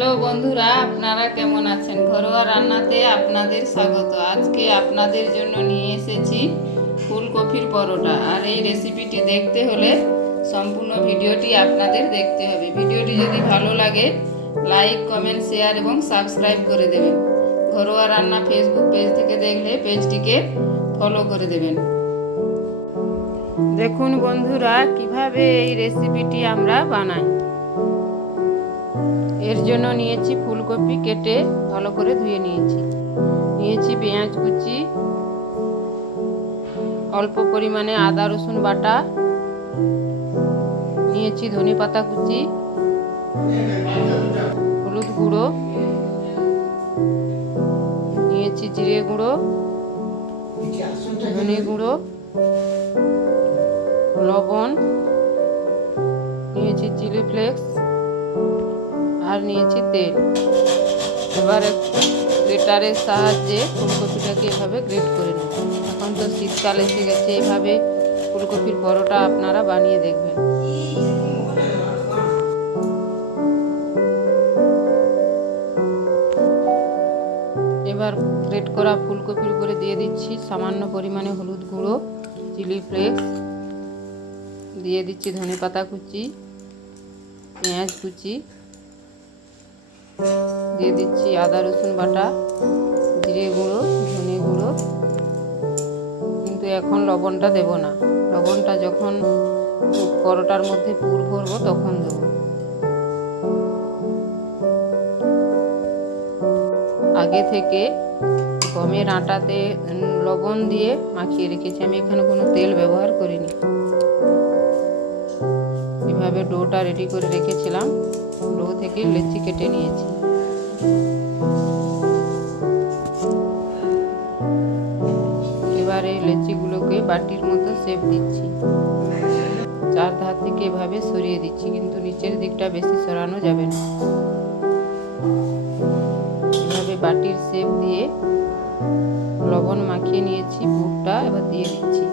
Hello বন্ধুরা, আপনারা কেমন আছেন? ঘরোয়া রান্নাতে আপনাদের স্বাগত। আজকে আপনাদের জন্য নিয়ে এসেছি ফুলকপির পরোটা। আর এই রেসিপিটি দেখতে হলে সম্পূর্ণ ভিডিওটি আপনাদের দেখতে হবে। ভিডিওটি যদি ভালো লাগে লাইক, কমেন্ট, শেয়ার এবং সাবস্ক্রাইব করে দেবেন। ঘরোয়া রান্না ফেসবুক পেজ থেকে দেখলে পেজটিকে ফলো করে দেবেন। দেখুন বন্ধুরা, কিভাবে এই রেসিপিটি আমরা বানাই। এর জন্য নিয়েছি ফুলকপি, কেটে ভালো করে ধুয়ে নিয়েছি পেঁয়াজ কুচি, অল্প পরিমাণে আদা রসুন বাটা, নিয়েছি ধনেপাতা কুচি, হলুদ গুঁড়ো, নিয়েছি জিরে গুঁড়ো, ধনে গুঁড়ো, লবণ, নিয়েছি চিলি ফ্লেক্স আর নিয়েছি তেল। এবার গ্রেটারের সাহায্যে ফুলকপিটাকে এভাবে গ্রেট করে নেব। এখন তো শীতকাল এসে গেছে, এইভাবে ফুলকপির পরোটা আপনারা বানিয়ে দেখবেন। এবার গ্রেট করা ফুলকপির উপরে দিয়ে দিচ্ছি সামান্য পরিমাণে হলুদ গুঁড়ো, চিলি ফ্লেক্স, দিয়ে দিচ্ছি ধনেপাতা কুচি, পেঁয়াজ কুচি, দিয়ে দিচ্ছি আদা রসুন বাটা, জিরে গুঁড়ো, ধনে গুঁড়ো। কিন্তু এখন লবণটা দেব না, লবণটা যখন পরোটার মধ্যে পুর ভরবো তখন দেব। আগে থেকে গমের আটাতে লবণ দিয়ে মাখিয়ে রেখেছি, আমি এখানে কোনো তেল ব্যবহার করিনি। এভাবে ডোটা রেডি করে রেখেছিলাম, ডো থেকে লেচি কেটে নিয়েছি। এবার এই লেচিগুলোকে বাটির মতো শেপ দিচ্ছি, চার ধার থেকে এভাবে সরিয়ে দিচ্ছি, কিন্তু নিচের দিকটা বেশি সরানো যাবে না। এভাবে বাটির শেপ দিয়ে লবণ মাখিয়ে নিয়েছি, পুরটা এবার দিয়ে দিচ্ছি।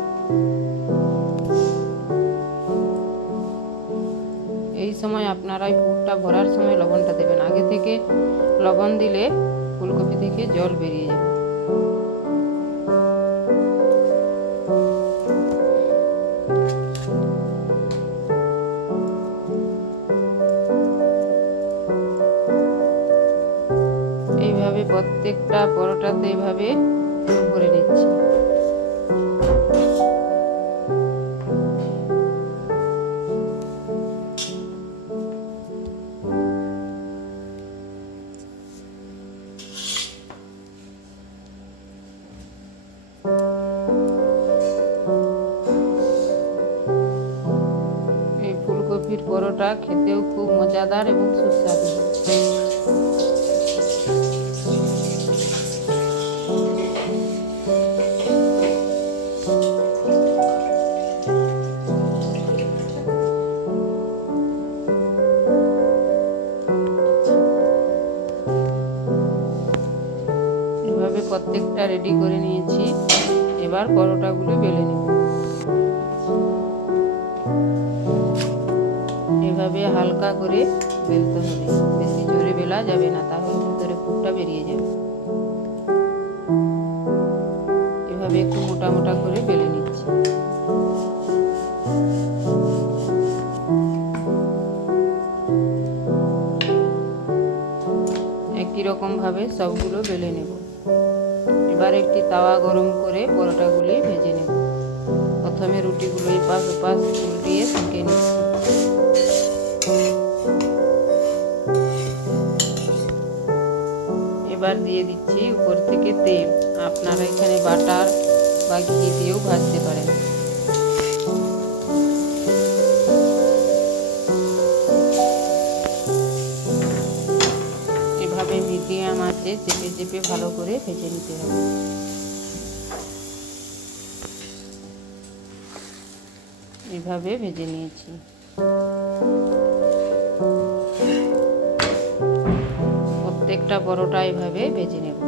এই সময় আপনারা এই পুরটা ভরার সময় লবণটা দেবেন, আগে থেকে লবণ দিলে ফুলকপি থেকে জল বেরিয়ে যাবে। এইভাবে প্রত্যেকটা পরোটাতে এইভাবে পুর ভরে নিচ্ছি। এই ফুলকপির পরোটা খেতেও খুব মজাদার এবং সুস্বাদু। এভাবে প্রত্যেকটা রেডি করে নিয়েছি, এবার পরোটাগুলো বেলে নেব। এভাবে হালকা করে বেলতে হবে, বেশি জোরে বেলা যাবে না, তাহলে ভিতরে পুরটা বেরিয়ে যাবে। এভাবে একটু মোটা মোটা করে বেলে নিচ্ছি। একই রকম ভাবে সবগুলো বেলে নেব। এবার একটি তাওয়া গরম করে পরোটাগুলি ভেজে নেব। প্রথমে রুটিগুলো এপাশ ওপাশ উল্টিয়ে সেঁকে নিচ্ছি। এবার দিয়ে দিচ্ছি উপর থেকে তেল, আপনারা এখানে বাটার বা ঘি দিয়েও ভাজতে পারেন। এভাবে মিডিয়াম আঁচে চেপে চেপে ভালো করে ভেজে নিতে হবে। এভাবে ভেজে নিয়েছি। প্রত্যেকটা পরোটা এভাবে ভেজে নেব।